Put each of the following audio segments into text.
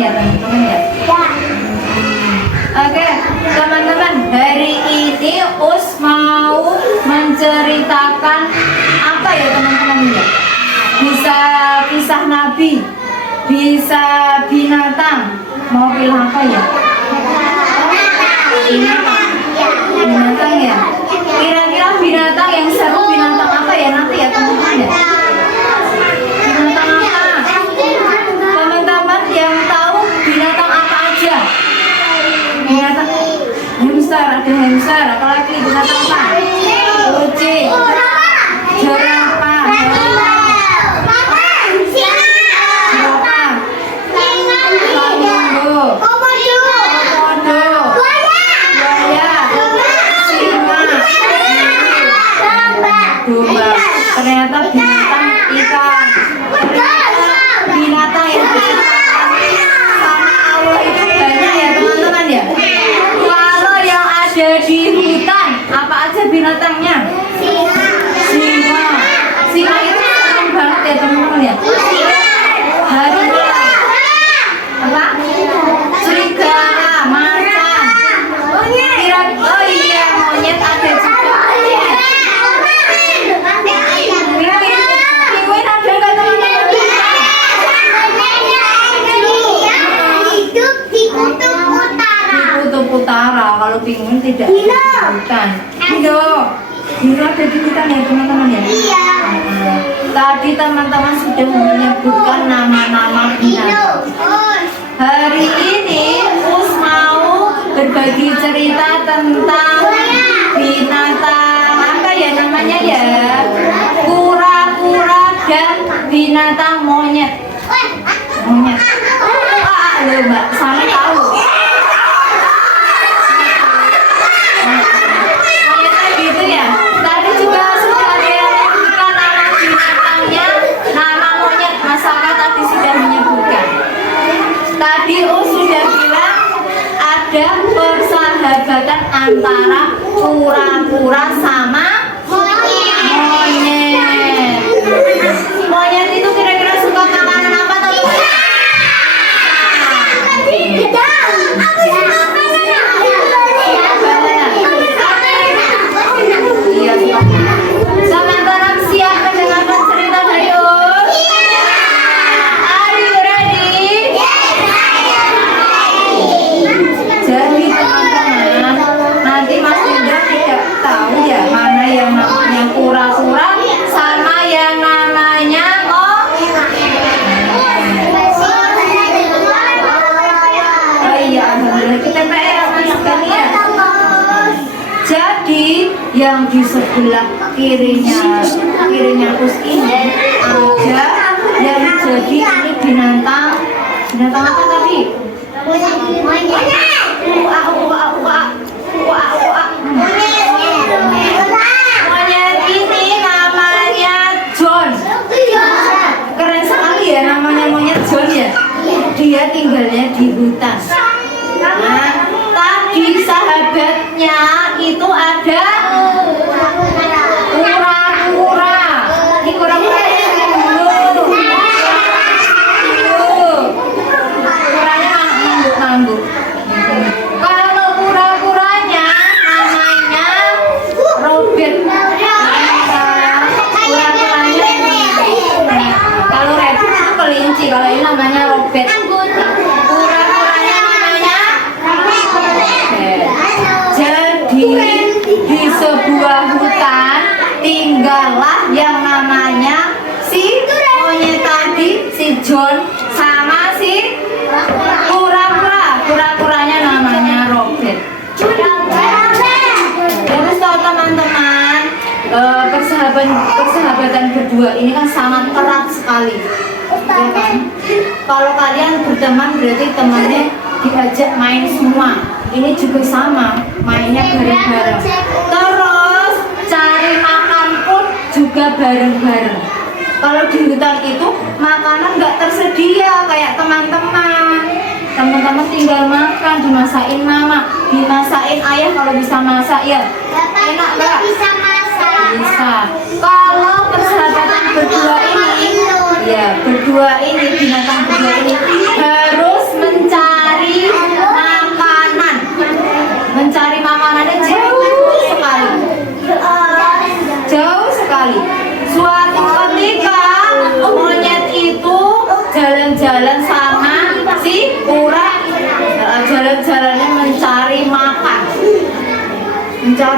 ya teman-teman ya. Oke teman-teman, hari ini Us mau menceritakan apa ya teman-teman ya? Bisa kisah Nabi, bisa binatang. Mau pilih apa ya? Binatang ya. Kira-kira binatang yang seru binatang apa ya nanti ya teman-teman ya? Binatang apa? Teman-teman yang tahu binatang apa aja? Binatang hamster, ada hamster. Apalagi binatang apa? Kucing, jerapah, ternyata binatang ikan. Binatang yang sama Allah itu banyak ya teman-teman ya. Kalau yang ada di hutan apa aja binatangnya? Singa. Singa itu keren banget ya teman-teman ya. Harimau. Apa? Serigala, macan. Oh iya, monyet ada juga. Utara, kalau penguin tidak ada di hutan. Dino ada di hutan ya teman-teman ya. Iya. Tadi teman-teman sudah menyebutkan nama-nama binatang. Hari ini Us mau berbagi cerita tentang binatang apa ya namanya ya? Kura-kura dan binatang monyet. Monyet. Loh Mbak, sama tahu. Tadi sudah bilang ada persahabatan antara kura-kura sama monyet. Monyet itu kira-kira suka makanan apa tadi? Iya, teman-teman siap mendengarkan cerita dari Us? Are you ready? Jadi teman-teman, nanti Mas Indra tidak tahu ya mana yang namanya kura-kura sama yang namanya oh iya, alhamdulillah kita PR sekali ya. Jadi yang di sebelah kirinya Us ini ada yang jadi ini binatang apa tadi? Monyet ini namanya John. Keren sekali ya namanya monyet John ya. Dia tinggalnya di hutan. Nah, tadi sahabatnya itu ada kura-kura. Ini kura-kuranya ngangguk. Kalau kura-kuranya namanya Robert. Kura-kuranya kalau rabbit itu kelinci, kalau ini namanya Robert. Kura-kuranya namanya Robert. Jadi di sebuah hutan tinggallah yang namanya si monyet tadi, si John sama si kura-kuranya namanya Robert. Terus tahu teman-teman, persahabatan berdua ini kan sangat erat sekali, ya kan? Kalau kalian berteman berarti temannya diajak main semua. Ini juga sama, mainnya bareng-bareng. Terus cari makan pun juga bareng-bareng. Kalau di hutan itu makanan nggak tersedia kayak teman-teman. Teman-teman tinggal makan, dimasakin mama, dimasakin ayah kalau bisa masak ya. Enak nggak? Bisa masak. Bisa. Kalau persahabatan berdua ini, ya berdua ini binatang berdua ini harus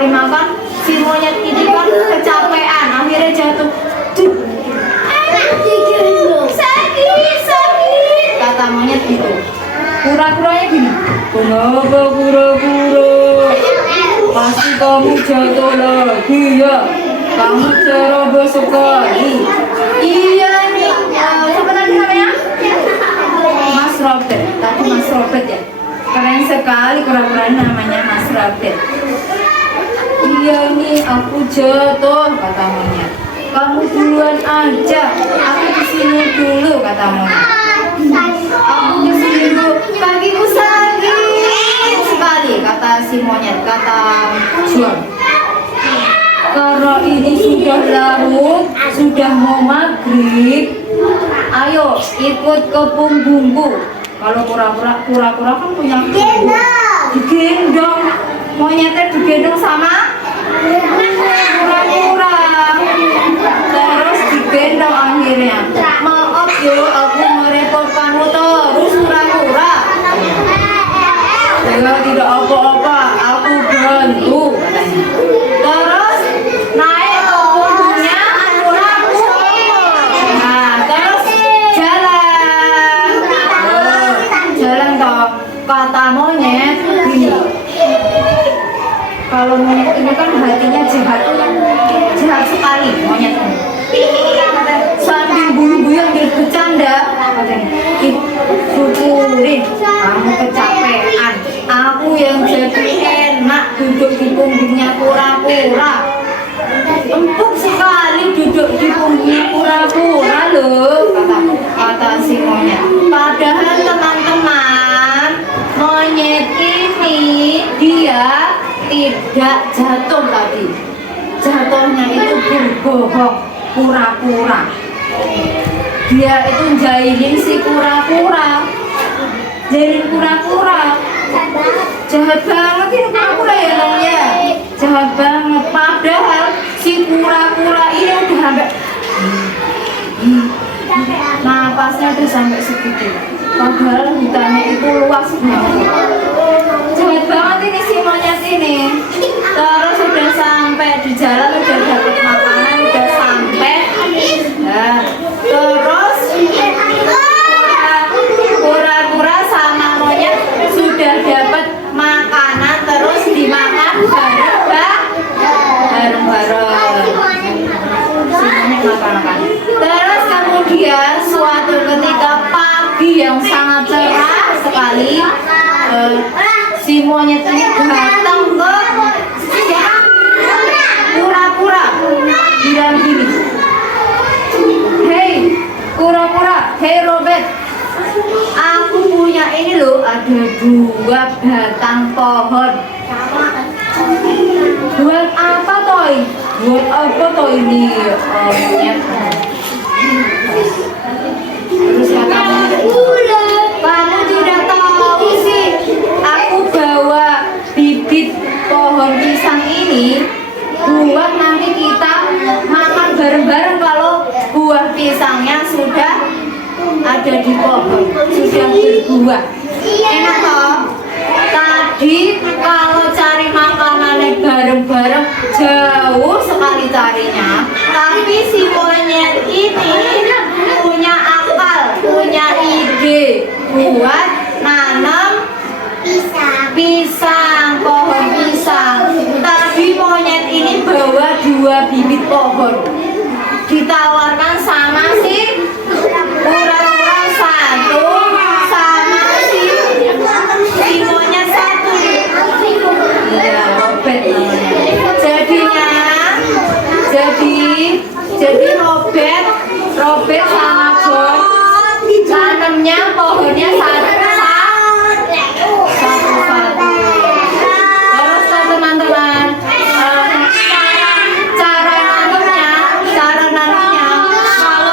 cari makan, si monyet ini kan kecapean, akhirnya jatuh. Sakit, kata monyet gitu. Kura-kuranya gini, kenapa kura-kura? Pasti kamu jatuh lagi ya? Kamu ceroboh sekali. Iya nih, siapa tadi namanya? Mas Robert, tadi Mas Robert ya. Keren sekali kura-kuranya namanya Mas Robert. Iya nih, aku jatuh, kata monyet. Kamu duluan aja, aku kesini dulu, kata monyet. Aku kesini dulu, kakiku sakit sekali, kata si monyet, kata John. Karena ini sudah larut, sudah mau maghrib, ayo ikut ke punggungku. Kalau kura-kura kan punya punggung. Digendong, monyetnya digendong sama kura-kura. Terus digendong akhirnya. Maaf yo, aku merepotkanmu terus kura-kura. Ya tidak apa-apa, aku bantu, katanya. Terus naik ke punggungnya kura-kura. Nah, terus jalan toh. Kata monyet gini. Kalau monyet ini kan hatinya jahat sekali monyet ini. Sambil bulu-bulu dia bercanda, katanya, syukurin kamu kecapean, aku yang jadi enak duduk di punggungnya kura-kura. Empuk sekali duduk di punggungnya kura-kura loh, kata si monyet. Padahal teman-teman, monyet ini dia tidak jatuh tadi. Jatuhnya itu berbohong, pura-pura. Dia itu jahilin si kura-kura. Jahilin kura-kura. Jahat banget ini kura-kura ya namanya. Jahat banget. Padahal si kura-kura ini udah sampai napasnya tuh sampai segitu. Padahal hutannya itu luas banget. Jahat banget ini si monyet ini. Terus udah sampai di jalan, udah dapat makanan, udah sampai. Nah, terus kura-kura sama monyet sudah dapat makanan, terus dimakan bareng-bareng. Semuanya makan-makan. Terus kemudian suatu ketika pagi yang sangat cerah sekali, si monyet ini datang ke kura-kura, bilang gini, hei kura-kura, hei Robert, aku punya ini loh, ada 2 batang pohon. Buat apa toy? Buat apa toy ini monyet? Terus kata monyet, kamu tidak tahu sih, aku bawa bibit pohon pisang ini buat nanti kita makan bareng-bareng kalau buah pisangnya sudah ada di pohon, sudah berbuah. Enak toh? Tadi kalau cari makanannya bareng-bareng jauh sekali carinya, tapi si monyet ini punya akal, punya ide buat nanam pisang, pohon pisang. Tadi monyet ini bawa 2 bibit pohon, ditawarkan sama si kura-kura 1, sama si monyet 1. Ya, Robert namanya. Jadi Robert sama John tanamnya pohonnya satu-satu. Terus teman-teman, cara nanamnya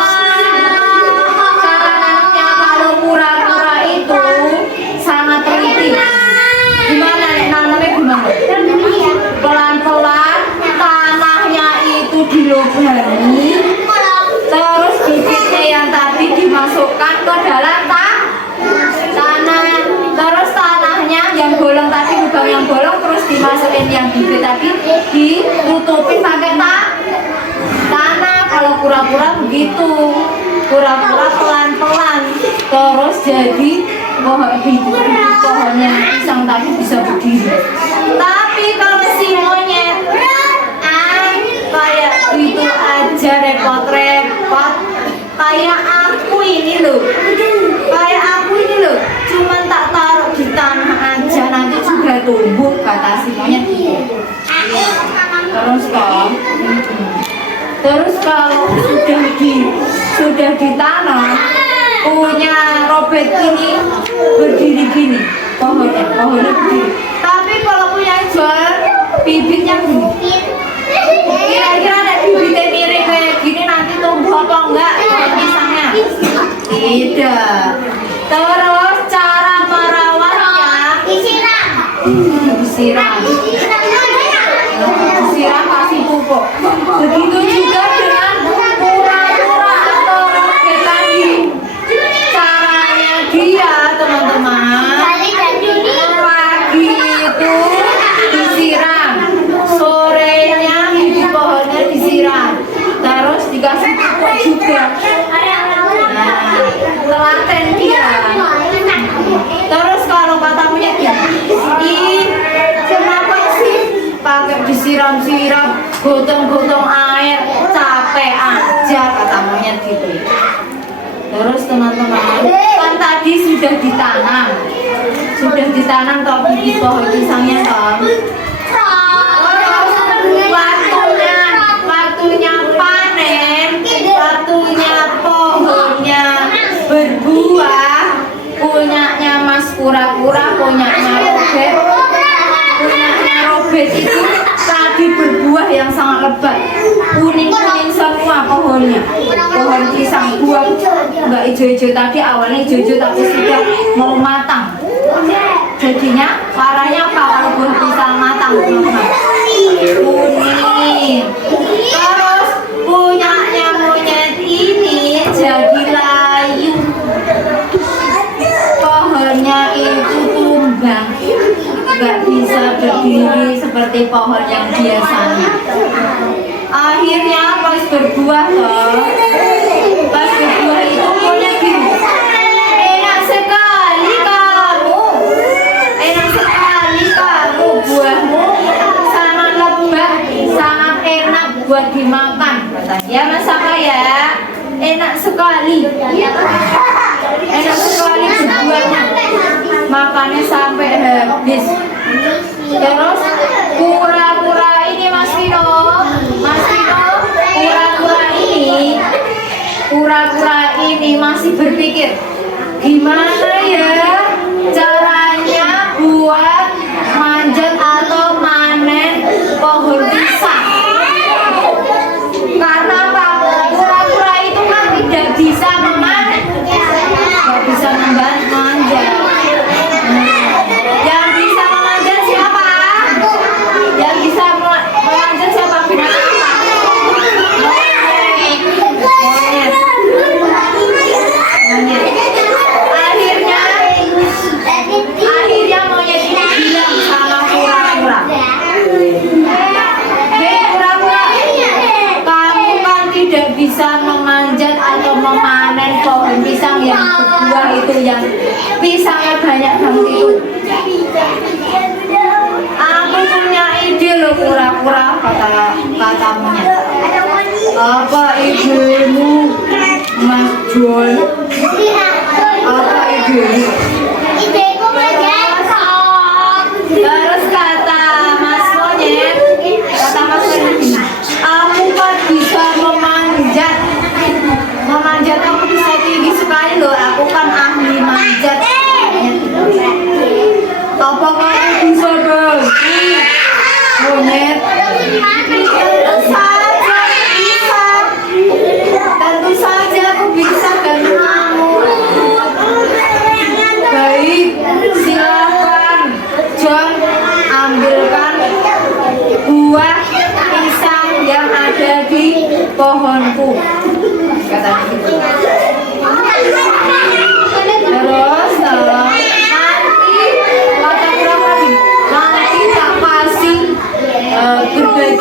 ditutupin pakai tanah. Kalau kura-kura begitu, kura-kura pelan-pelan terus jadi pohonnya pisang tadi bisa berdiri. Tapi kalau si monyet kayak gitu aja repot-repot, kayak aku ini loh, cuman tak taruh di tanah aja nanti juga tumbuh, kata si monyet gitu. Terus kalau sudah ditanam, punya Robert ini berdiri gini, pohonnya berdiri. Tapi kalau punya John, bibitnya gini. Kira-kira ada bibitnya miring kayak gini nanti tumbuh apa enggak pisangnya? Tidak. Terus cara merawatnya disiram kasih pupuk. Begitu juga dengan kura-kura atau robet tadi. Caranya dia teman-teman, pagi itu disiram, sorenya di pohonnya disiram, terus dikasih pupuk juga. Nah, telaten dia. Terus kalau kata monyet ya, kenapa sih pakai disiram-siram, gotong-gotong air, capek aja, kata monyet gitu. Terus teman-teman, kan tadi sudah ditanam toh bibit pohon pisangnya toh. Waktunya panen, waktunya pohonnya berbuah, punyanya Mas Kura-kura, punyanya Robert itu tadi berbuah yang sangat lebat, kuning-kuning semua pohonnya, pohon pisang buah nggak hijau-hijau tadi, awalnya hijau-hijau tapi sudah mau matang. Jadinya warnanya apa kalau buah pisang matang? Kuning. Terus punyanya monyet ini jadi layu, pohonnya itu tumbang, nggak bisa berdiri seperti pohon yang biasanya. Akhirnya pas berbuah itu monyet gini, enak sekali kamu, buahmu sangat lebat, sangat enak buat dimakan, katanya. Ya Mas apa ya, enak sekali berbuahnya, makannya sampai habis. Terus kura-kura ini Mas Vino, kura-kura ini masih berpikir gimana ya caranya buat manjat atau manen pohon pisang. Karena apa? Kura-kura itu kan tidak bisa memanen, nggak bisa manjat. Yang bisa memanjat siapa? Yang bisa memanjat siapa? Binatang apa? Monyet. Akhirnya monyet ini bilang sama kura-kura, hei kura-kura, kamu kan tidak bisa memanjat atau memanen pohon pisang yang berbuah itu, yang pisangnya banyak banget itu. Aku punya ide loh kura-kura, kata monyet. Apa idemu Mas John? Apa idemu? Terus kata Mas Monyet, aku kan bisa memanjat aku bisa tinggi sekali loh, aku kan ahli manjat. Apa kamu bisa dong? Monyet, tentu saja aku bisa bantu kamu. Baik, silakan John, ambilkan buah pisang yang ada di pohonku, kata gitu. Terus nanti kata berapa nih? Nanti tak kasih berbagai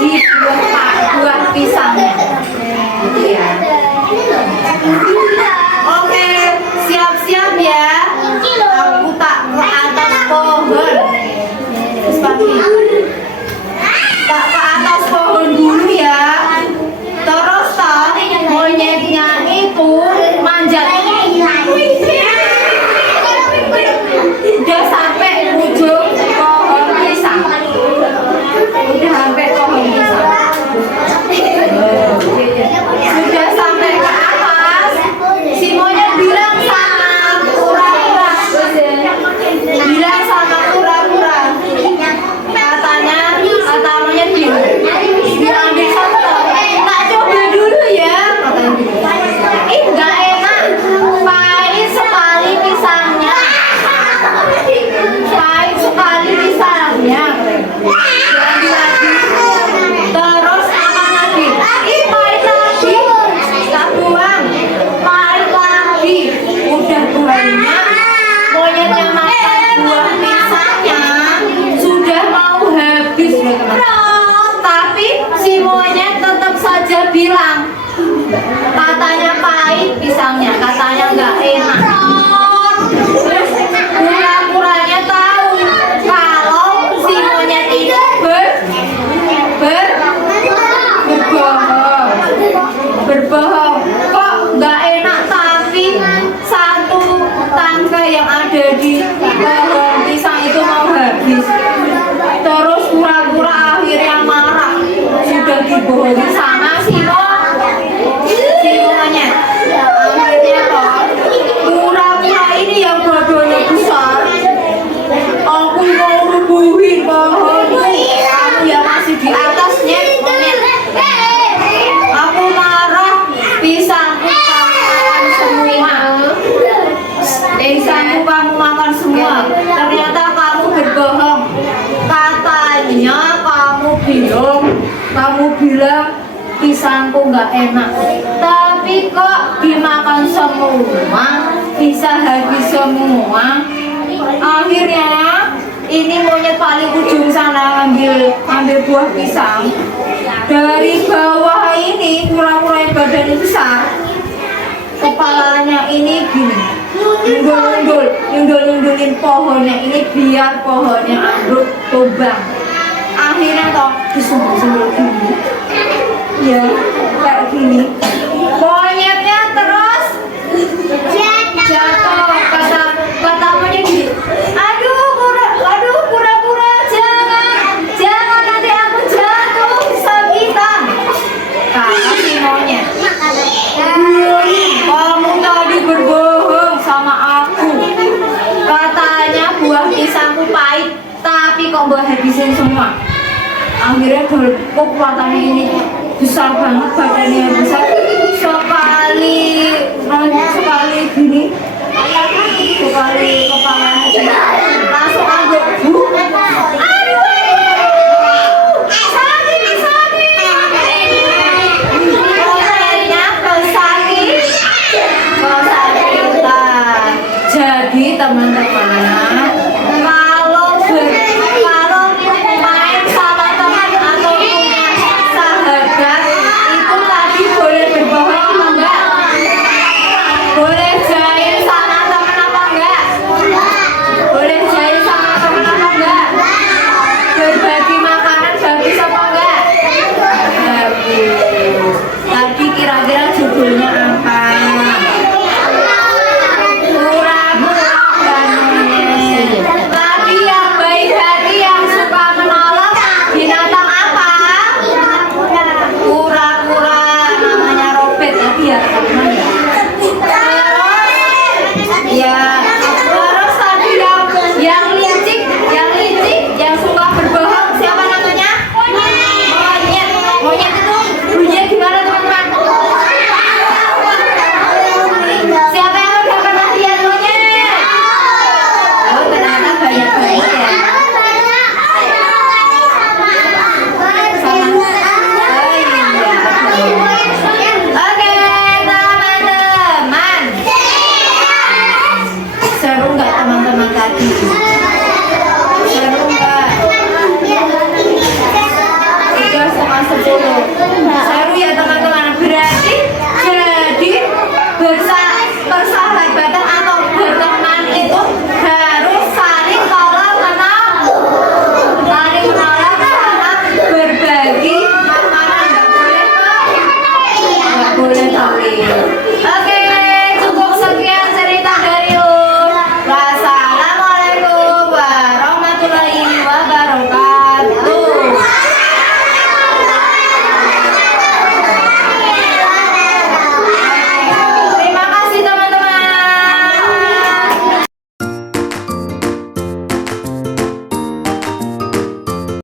diambil lagi. Terus apa lagi? Ih, pahit lagi. Tak buang. Pahit lagi. Udah banyak. Monyetnya makan buah pisangnya sudah mau habis loh teman. Tapi si monyet tetap saja bilang katanya pahit pisangnya, katanya nggak enak. Terus pura-puranya tahu kalau si monyet itu berbohong. Kok nggak enak, tapi satu tangga yang ada di pohon pisang itu mau habis. Terus pura-pura akhirnya marah, sudah dibohongi sama si monyet. Akhirnya kok pura-pura ini yang bodohnya besar. Aku mau rubuhin pohon, kamu yang masih di atasnya monyet. Aku marah, pisangku kamu makan semua. Pisangku kamu makan semua. Ternyata kamu berbohong. Katanya kamu bilang pisangku nggak enak. Tapi kok dimakan semua, bisa habis semua. Akhirnya ini monyet paling ujung sana ambil buah pisang. Dari bawah ini pura-pura yang badannya besar, kepalanya ini gini, nyundulin pohonnya ini biar pohonnya ambruk tumbang. Akhirnya toh disumbul gini, ya kayak gini. Monyetnya terus jatuh. Kata monyet gini, aduh pura-pura jangan nanti aku jatuh kesakitan. Kata si monyet, kamu tadi berbohong sama aku. Katanya buah pisangku pahit, tapi kok mbak habisin semua. Akhirnya kekuatannya ini besar banget, badannya besar. Sekali gini, sekali kepalanya langsung ambil. Jadi teman-teman, kalau main sama teman atau punya sahabat itu tadi boleh berbohong apa enggak? Boleh jahil sama teman apa enggak? Boleh jahil sama teman apa enggak? Berbagi makanan habis apa enggak? Habis. Tadi kira-kira judulnya apa? Tadi yang baik hati yang suka menolong binatang apa? Kura-kura, namanya Robert tadi ya teman-teman. Terus tadi yang licik yang suka berbohong siapa namanya? Monyet itu bunyinya gimana teman-teman? Siapa yang udah pernah lihat monyet? Oh, ternyata banyak banget ya. Oke, teman-teman. Seru nggak teman-teman tadi? Seru nggak? Udah 9:30. Seru ya teman-teman. Berarti jadi persahabatan atau berteman itu harus saling tolong-menolong, sama berbagi makanan. Nggak boleh pelit.